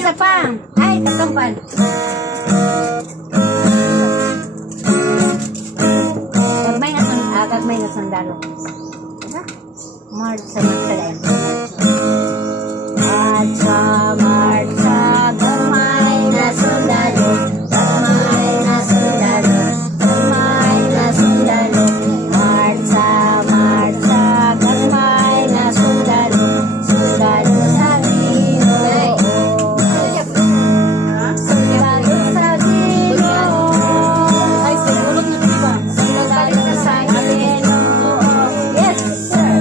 isa pa. Ay, katumpan. Gagmay na sandalo. Marcha, marcha dahil. Marcha, marcha, gagmay na sandalo. Gagmay na sandalo. Gagmay na sandalo. Marcha, marcha, gagmay na sandalo. Sundalo sa Ginoo. Sundalo sa Ginoo. Ay, siguro na diba? Sundalo sa Ginoo. Yes, sir.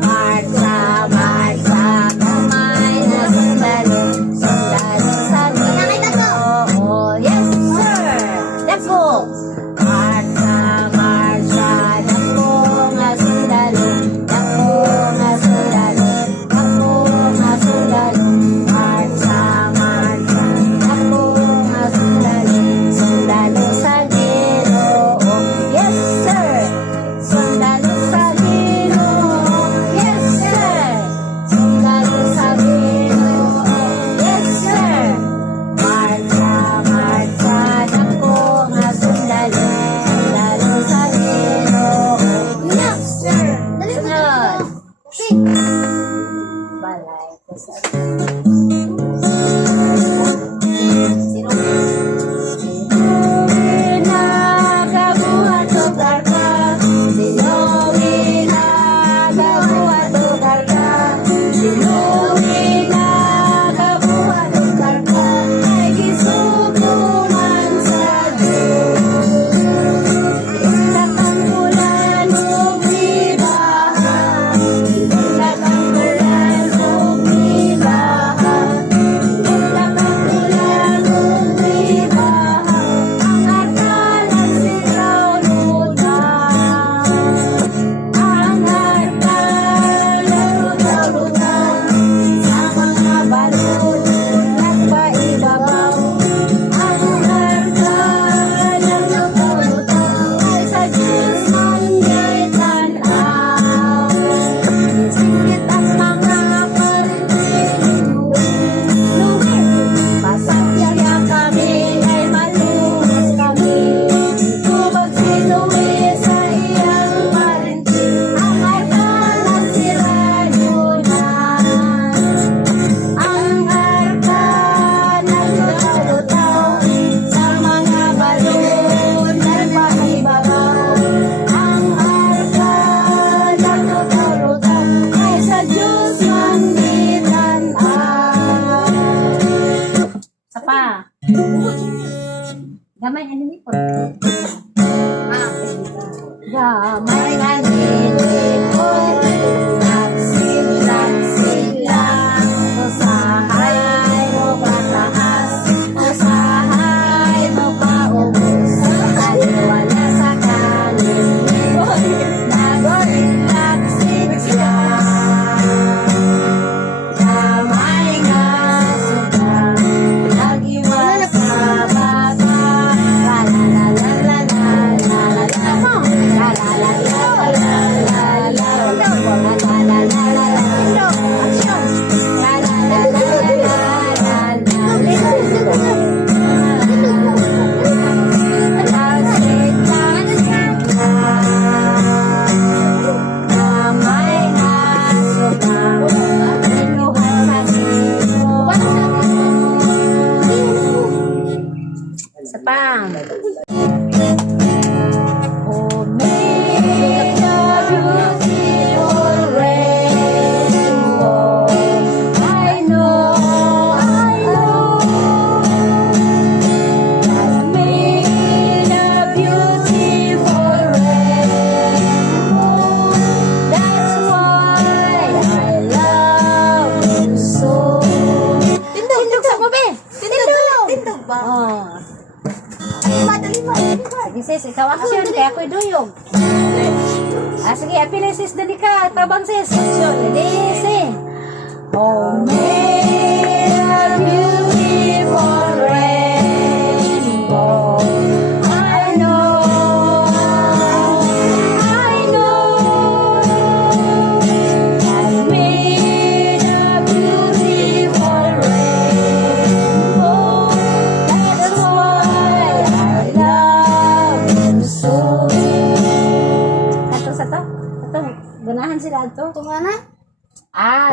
Marcha, marcha, gagmay na sundalo. Sundalo sa Ginoo. Yes, sir. Dako. Marcha, marcha, dako nga sundalo. Dako nga sundalo. Dako nga sundalo. Marcha, marcha, dako nga sundalo. Sundalo sa Ginoo. Yes, sir. Sundalo sa Ginoo. Yes, sir. Sundalo sa Ginoo. Yes, sir. Marcha, marcha, dako nga sundalo. Sundalo sa Ginoo. Yes, sir. Sunod. Balay ko sa pa. Gamay ano ni po? Gamay ano ni po? Laksid lang. Usahay mo pataas. Usahay mo paubos. Wala sa kanin. Nagor laksid lang. Gamay nga sugang. Sapang. Oh, make a beautiful rainbow. I know. I made a beautiful rainbow. That's why I love you so. Tindog sa babe. Tindog ba? Oh. Sige sis, ikaw action, kaya ako'y duyog. Sige, apilin sis, dali ka, tabang sis. Action, dali sis. Oh, may a beautiful rainbow. I know. I made a beautiful rainbow. to? Tumana?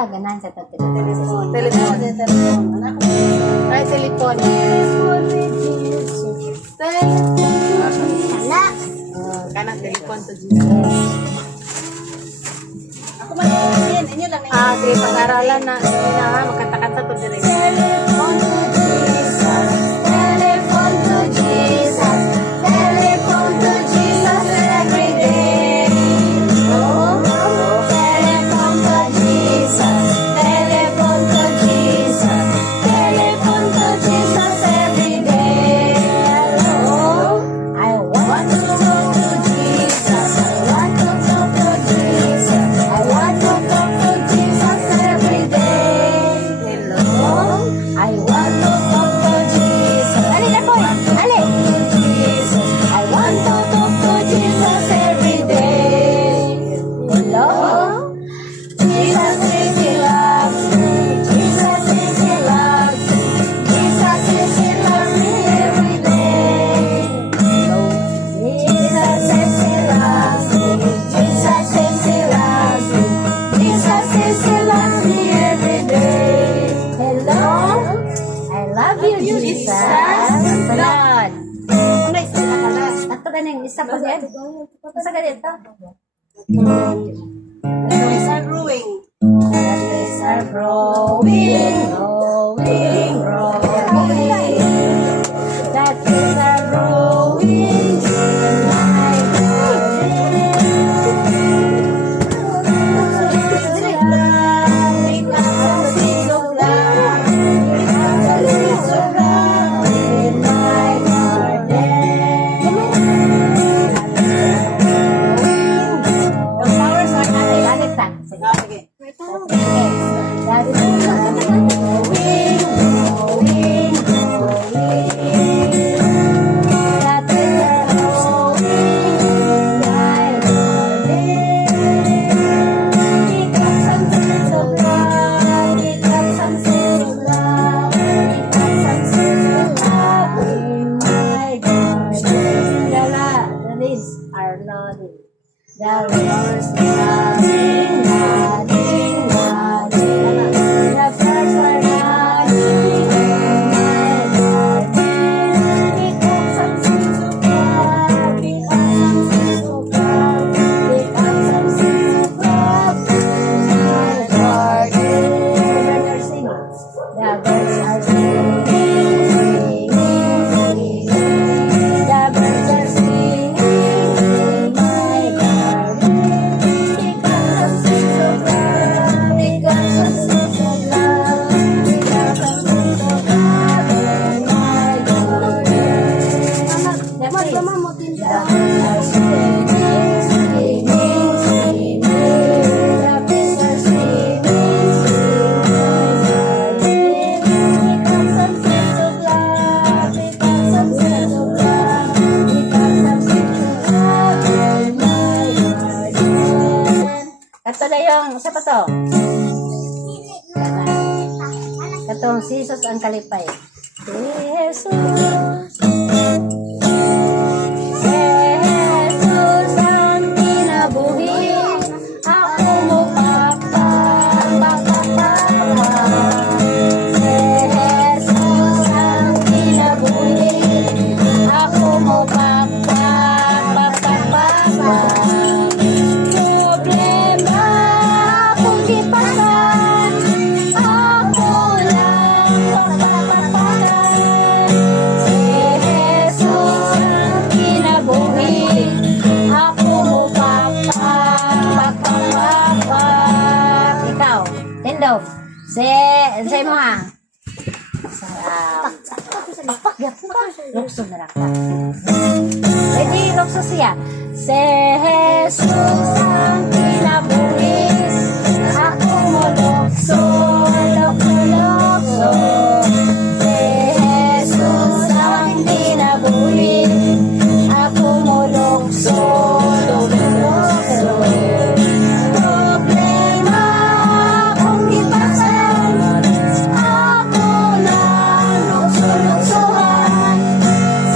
Ganan sa telephone. Telepon. Anak ko. Ay, telepon. Hala. Kanak telepon to Jesus. Ako man yan. Inyo lang. Sige, pag-aralan na. Sige na, magkanta-kanta to dire. Telephone to Jesus. Telephone to Jesus. Telephone to Jesus every day. Oh, telephone to Jesus. Telephone to Jesus. Telephone to Jesus every day. Hello, I want to talk to Jesus. I want to talk to Jesus. I want to talk to Jesus every day. Hello, I want to talk to Jesus. Ali na po, ali. Jesus, I want to talk to Jesus every day. Hello, Jesus says He loves me. Jesus says He loves me. Jesus says He loves me every day. Hello, Jesus says He loves me. Jesus says He loves me. Jesus says He loves me every day. Hello, I love you, Jesus. Lord. Una isa na kalas. Ato ganing isa pa yan. Sa ganito. Isa growing. Trees are growing, growing, growing. The trees are growing in my Sige. The rivers nodding, nodding, nodding. The flowers are nodding in my garden. Pick up some seeds of love, pick up some seeds of love, pick up some seeds of love in my garden. The birds are singing. The birds are singing, singing. The birds are singing in my garden. Pick up some seeds of love, pick up some seeds of love, pick up some seeds of love in my garden. The birds are singing, singing, singing. The birds are singing, singing in my garden. Pick up some seeds of love, pick up some seeds of love, pick up some seeds of love in my garden. Ito na yung, isa pa to. Katong si Jesus ang kalipay. Si Jesus. Si Jesus ang kinabuhi. Ako mo Si Jesus ang kinabuhi. Ako mo problema akong gipasan. Ako lang papapatagan. Si Jesus ang kinabuhi. Ako mo Ikaw, Tindog. Say mo ha. Pakpak, lukso na lang ka. Ready, lukso siya. Si Jesus ang kinabuhi. Ako mo lukso, lukso, lukso. Si Jesus ang kinabuhi. Ako mo lukso, lukso, lukso. Problema akong gipasan. Ako lang lukso-luksohan.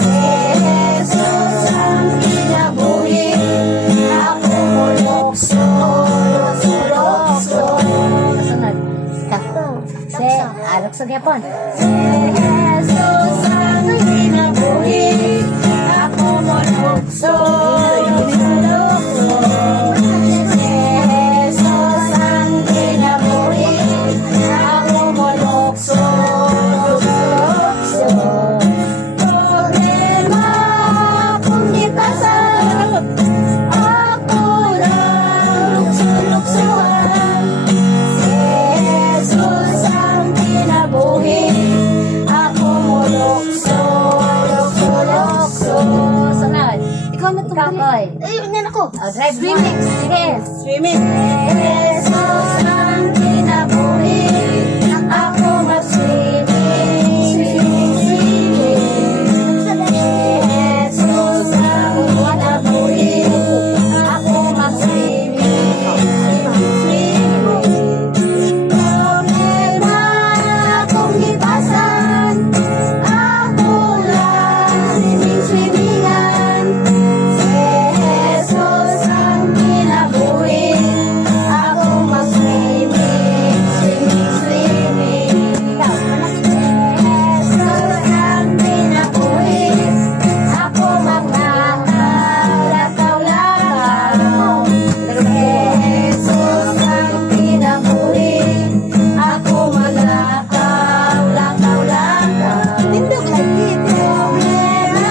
Si Jesus ang kinabuhi. Ako mo lukso, lukso, sa gyapon. Jesus ang kinabuhi, ako mo lukso. Jesus ang kinabuhi, ako mo lukso. Problema kung ipasal, ako lang lukso-luksohan. Si Jesus ang kinabuhi, ako mo lukso, lukso-lukso. Sunod. Ikaw na Ikaw, Koy. Ayun, yan ako. Drive remix. Sige. Swimming. Jesus ang kinabuhi, ako mag-swimming, swimming, swimming. Jesus ang kinabuhi, ako mag-swimming, swimming, swimming. Problema kung ipasan, ako lang swimming, swimmingan. Jesus ang kinabuhi, ako mag-swimming, swimming, swimming. Ikaw, Jesus ang kinabuhi, ako maglakaw, lakaw, lakaw. Jesus ang kinabuhi, ako maglakaw, lakaw, lakaw. Tindog lagi. Problema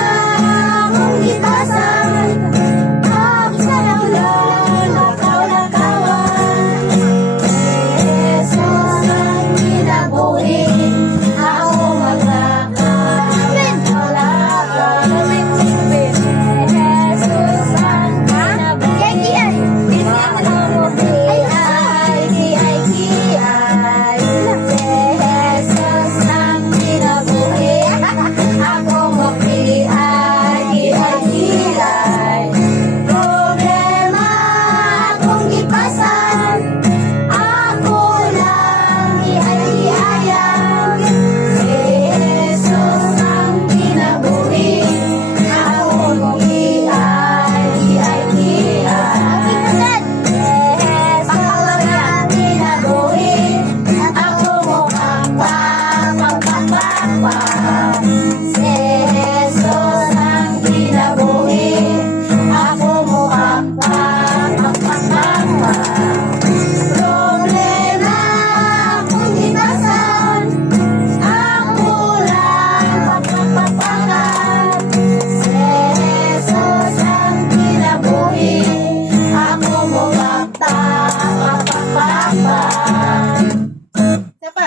kung itasan, ako sa laulan, lakaw-lakawan. Jesus ang kinabuhi, ako maglakaw, lakaw-lakaw. Jesus ang kinabuhi, ako mo-K-I-T-I-T-I. Jesus ang kinabuhi, ako mo-K-I-T-I-T-I. Problema kung ipasan, ako lang i-ay-ayan. Jesus ang kinabuhi, ako mo-K-I-T-I-T-I. Jesus ang kinabuhi, ako mo-pang-pang-pang-pang-pang. Jesus ang kinabuhi, ako mo-pang-pang-pang-pang-pang. Problema kung itasan, ako lang pang-pang-pang-pang. Jesus ang kinabuhi, ako mo-pang-pang-pang-pang. Siapa?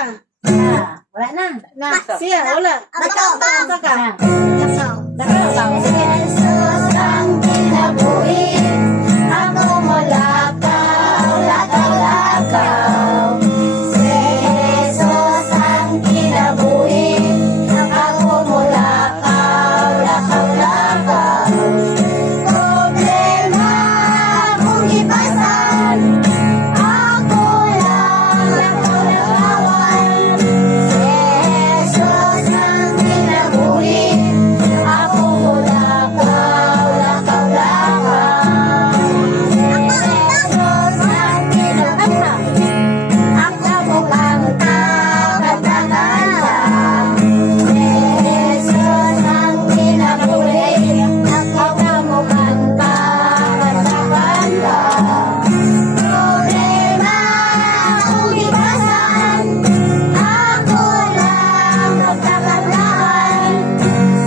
Wala na. Nah, siya, wala. Basta ka. Jesus ang kinabuhi, ako malakaw, lakaw-lakaw. Jesus ang kinabuhi, ako malakaw, lakaw-lakaw. Problema kung ipasan, ako lang lakaw-lakawan. Jesus ang kinabuhi, ako mulakaw, lakaw-lakaw. Jesus ang kinabuhi, ako mukanta, kanta-kanta. Jesus ang kinabuhi, ako mukanta, kanta-kanta. Problema kung ipasan, ako lang magkakalahan.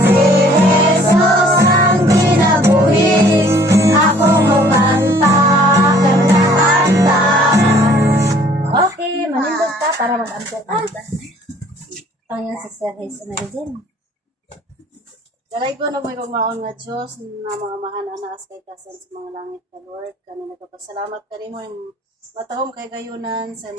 Si Jesus ang kinabuhi, ako magkanta, kanta-kanta. Okay, manindog ka para mag-answer kanta. Ito yung si Sir Hayes American. Dalay ko na may pagmaon nga Diyos na mga mahan anas kay kasan sa mga langit ka Lord. Kani nagpapasalamat kani mo yung matahom kay gayunan sa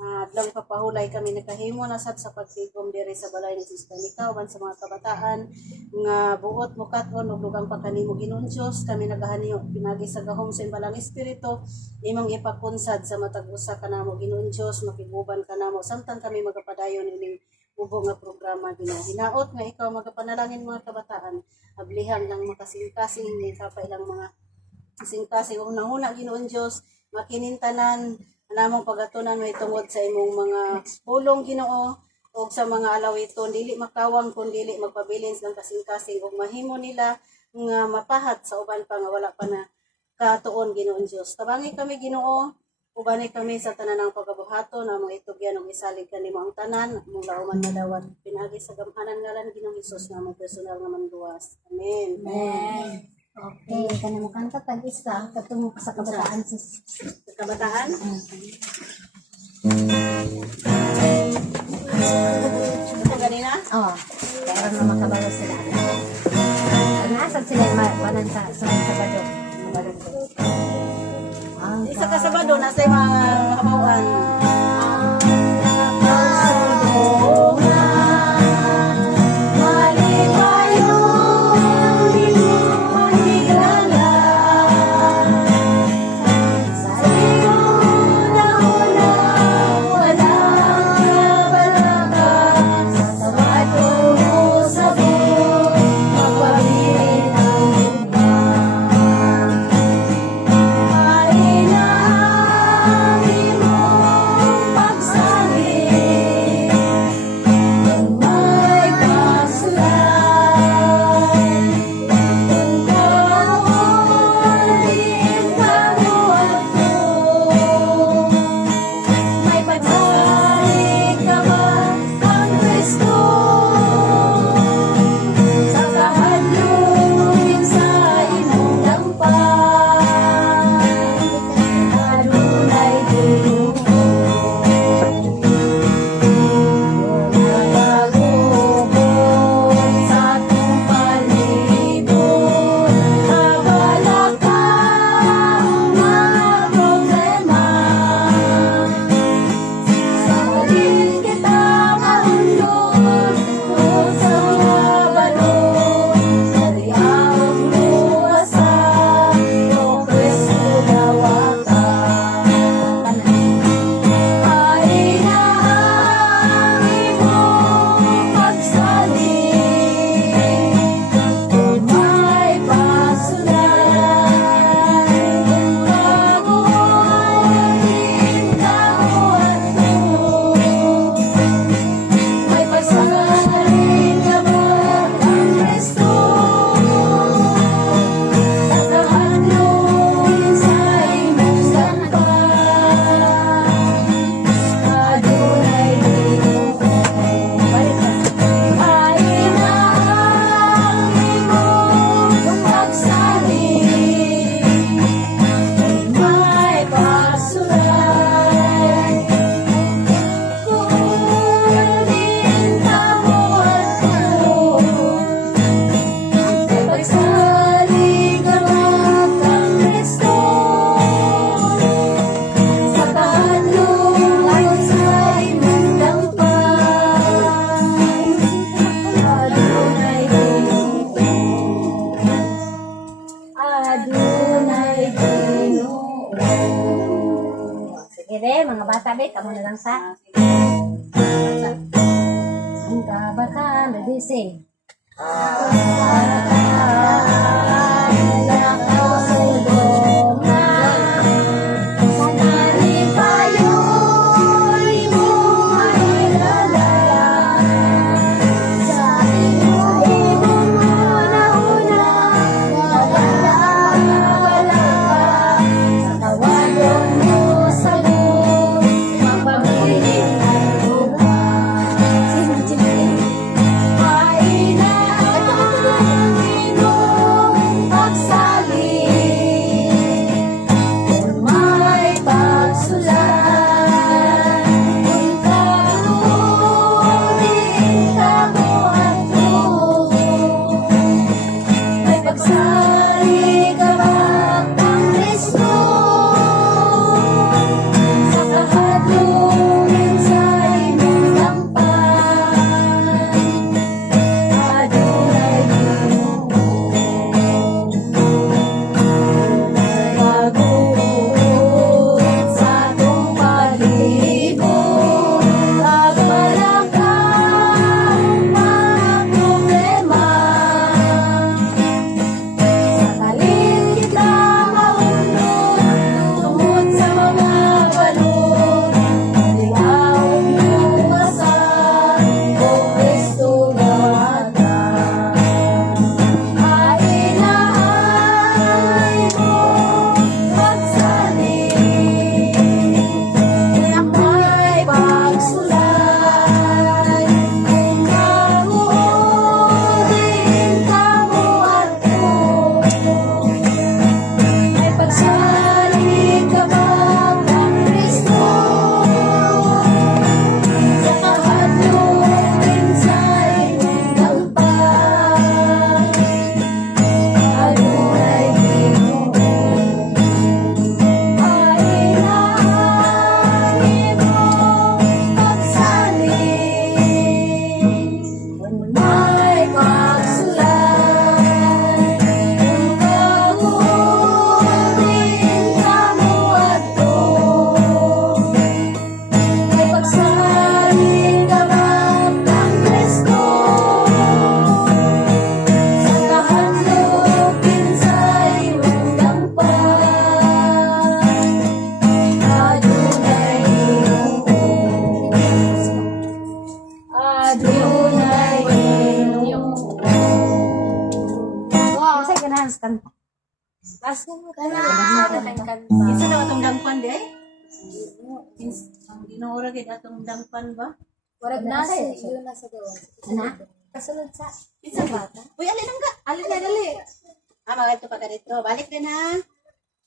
adlang papahulay kami nakahimo na sad sa pagtigom diri sa balay ni Sister Nika uban sa mga kabataan nga buot mukat-on ug dugang pa kanimo Ginoong Dios kami nagahaniyo pinagi sa gahom sa imbalang espiritu imong ipakunsad sa matag usa kanamo Ginoong Dios makiguban kanamo samtang kami magapadayon ining ubong nga programa Ginoo. Hinaot nga ikaw magapanalangin mga kabataan ablihan lang makasing-kasing ni kapailang mga sing-kasing unang-una Ginoong Dios makinintanan namong pagatunan may tungod sa imong mga pulong Ginoo o sa mga alawiton dili makawang kun dili magpabilins ng kasing-kasing ug mahimo nila nga mapahat sa uban pa nga wala pa na katuon Ginoong Dios. Tabangi kami Ginoo, ubani kami sa tanan ng pagkabuhaton na mga itugyan ug isalig kanimo ang tanan mong lauman madawat pinagi sa gamhanan ngalan Ginoong Hesus nga mong personal nga manduwas. Amen. Amen. Okay, kanimo kanta tag-isa katong sa kabataan sis. Kabataan? Ito ganina? Oh, pero na makabalo sila. Nasaan sila manan sa Sabado? Sabado ko. Isa ka Sabado nasa mga kabawan. Mga bata be, kamu na lang sa. Ang kabataan, nag-ising. dunay inyong. Kasi ganahan sa kanta. Isa na atong dangpan di ay? Ang ginaura gid atong dangpan ba? Warag na sa yun na sa gawa. Ana? Kasunod sa Isa bata. Uy, alin ang ga? Alin na dali. Mga ito pa ka dito. Balik din ha.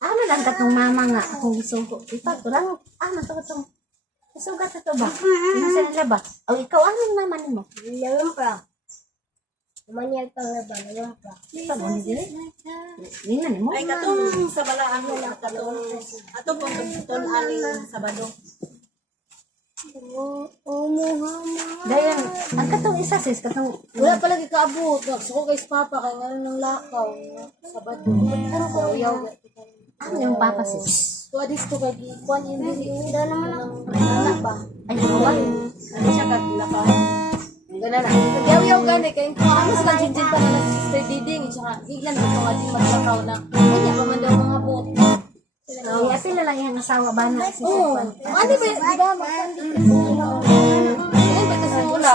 Ano lang katong mama nga akong gisugo. Ito to lang. Nato katong isugat ito ba? Ano sa nila ba? O ikaw anong naman mo? Lawan pa. Manyag pang laban, lawan pa. Ito mo ni dili. Nina ni mo. Ay katong sa balaan mo lang katong atong pagtutun aling Sabado. Dayan, ang katong isa sis katong Wala pala gikaabot. Gusto ko kay Papa kay ngayon ng lakaw. Sabado. Puro ko yaw. ano yung papa sis? So adis ko kay Kuan yung dili. Wala naman ang anak ba? Ay, ba? Ano siya katlaka? Gana na. Nagyaw-yaw gani kay ano sa kanjinjin pa na Sister Diding. Tsaka iglan ko nga di maglakaw na. Kanya pa man daw mga bot. Ay, apila lang yung asawa ba na sis? Oo. Ano ba? Di ba? Magkandi. Yan ba kasi wala?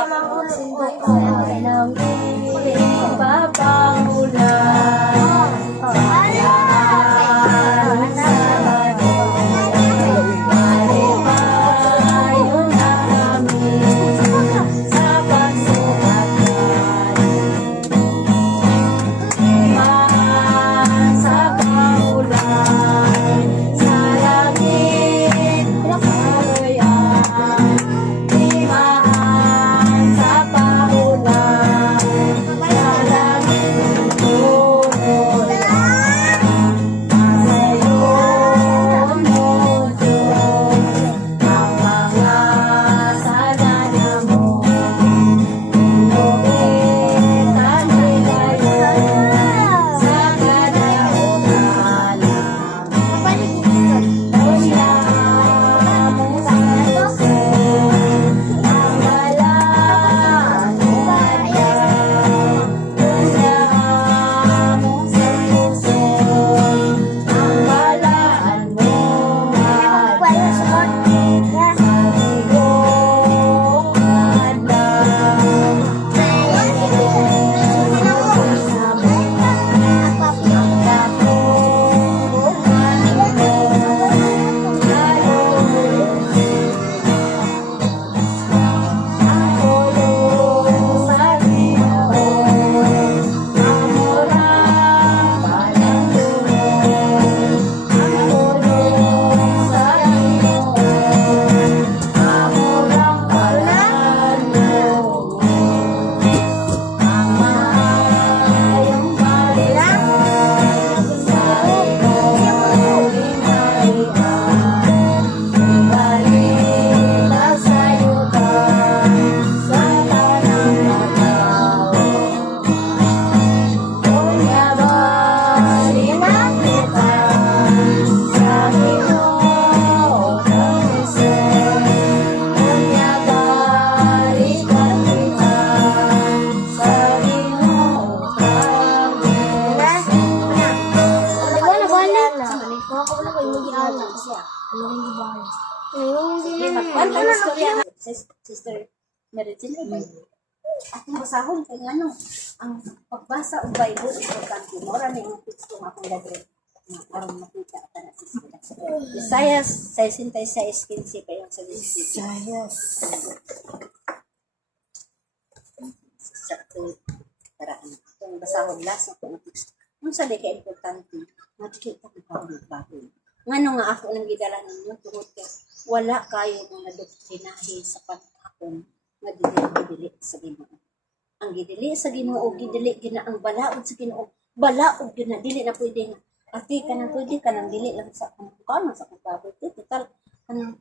Sister Meritin atong basahon kay ngano ang pagbasa og Bible importante mo ra ni ang teksto nga akong dagre na aron makita ta na sister. Isaiah 66:15 pa yung sa Isaiah. Sakto para ang basahon last ako ng teksto. Unsa di ka importante makita ko pa og Bible. Ngano nga ako nang gidala ninyo tungod kay wala kayo mga doktrinahe sa pag-akon nga dili sa Ginoo. Ang gidili sa Ginoo gidili gina ang balaod sa Ginoo. Balaod gina dili na pwede nga ati ka na pwede ka nang dili lang sa kamo sa pagbaboy. Total kanang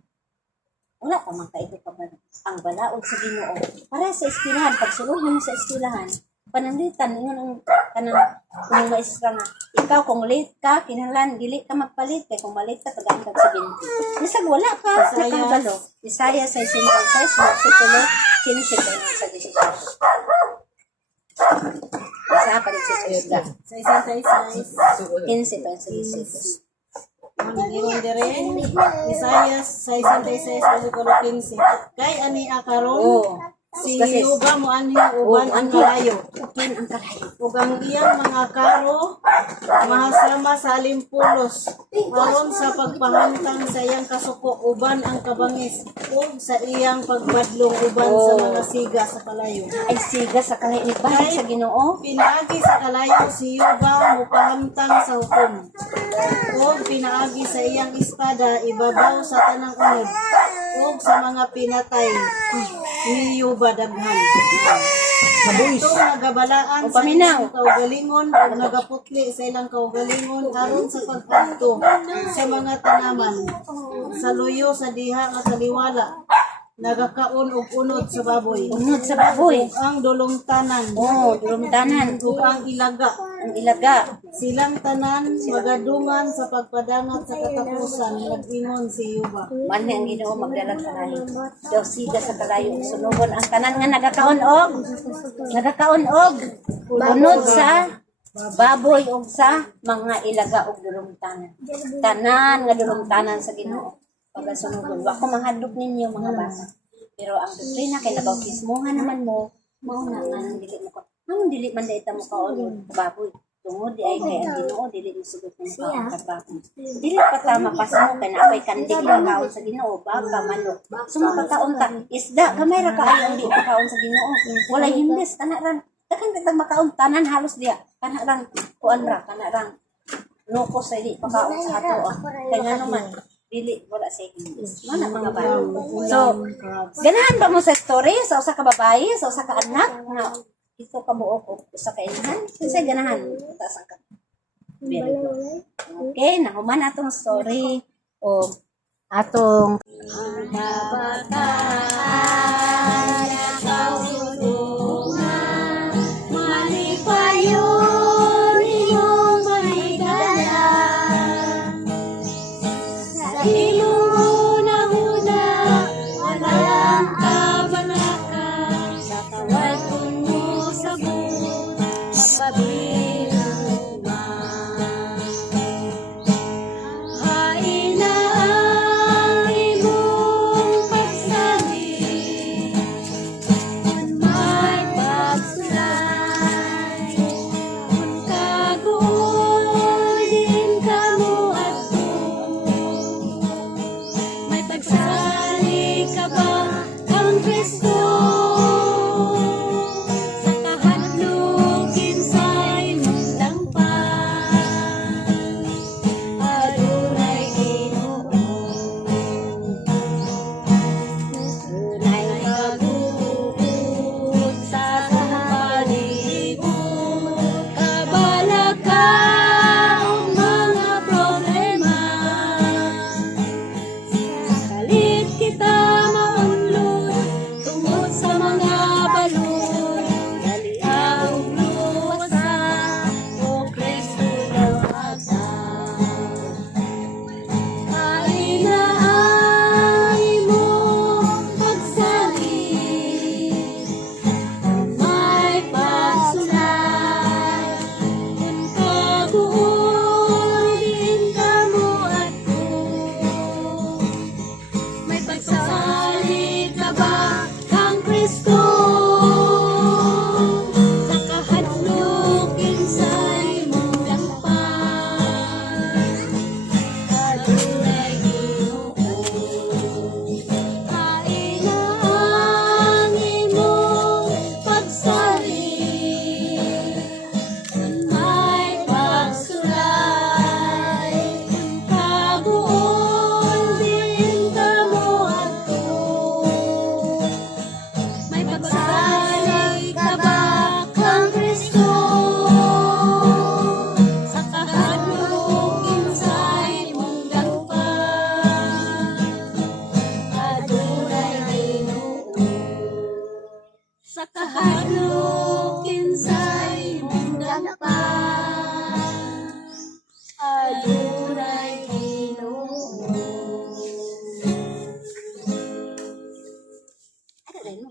wala ka man kaito ka man. Ang balaod sa Ginoo para sa eskwelahan pagsulong mo sa eskwelahan pananglitan ingon ang kanang kung maestra nga ikaw kung late ka kinahanglan dili ka magpalit kay kung malate ka tagaan ka sa 20 bisag wala ka nakangalo Isaiah 66 versículo 15 pa yun sa 18 sa pa rin sa isda sa Isaiah 15 pa yun sa 18 Mangingon dire Isaiah 66 versículo 15 kay ani akaron Si Kasi- Yuba mo anhi uban ang kalayo. Uban ang kalayo. Ug ang iyang mga karo mahasama sa alimpulos aron sa pagpahantang sa iyang kasuko uban ang kabangis ug sa iyang pagbadlong uban sa mga siga sa kalayo. Ay siga sa kalayo ni balik sa Ginoo. Pinaagi sa kalayo si Yuba mupahamtang sa hukom. Ug pinaagi sa iyang espada ibabaw sa tanang unod. Ug sa mga pinatay ni Yuba daghan. Ito nagabalaan sa ilang kaugalingon ug nagaputli sa ilang kaugalingon aron sa pagpadto sa mga tanaman sa luyo sa diha nga kaliwala nagakaon og unod sa baboy Unod sa baboy. ug ang dulong tanan Durumtanan. ug ang ilaga Ang ilaga. silang tanan magadungan sa pagpadangat sa katapusan nag-ingon si Yuba. Mani ang Ginoo magdala sa kalayo. Daw siga sa kalayo. Sunugon ang tanan nga nagakaon og unod sa baboy og sa mga ilaga og durumtanan. Tanan nga durumtanan sa Ginoo. Pagasunugon. Wa ko manghadlok ninyo mga bata. Pero ang doktrina kay nabautismohan naman mo, mao na nga nang dili mo ko. Nang dili man dayta mo kaon baboy. Tungod di ay kay ang Ginoo dili mo sugot ng kaon sa baboy. Dili pa ta mapasmo kay naapay kandig lang kaon sa Ginoo baka manok. Sumapakaon ta isda gamay ra kaayo ang di kaon sa Ginoo. Wala hindes kana ran. Dakan kita makaon tanan halos diya. Kana ran kuan ra kana ran. Loko sa di pakaon sa ato. Kay ngano man dili wala sa hindes. Mana mga bata. So ganahan ba mo sa story sa usa ka babae, sa usa ka anak nga ito ka buok o usa ka inahan? Kinsay ganahan? Taas ka. Very good. Okay, nahuman atong story o atong Ano rin mo?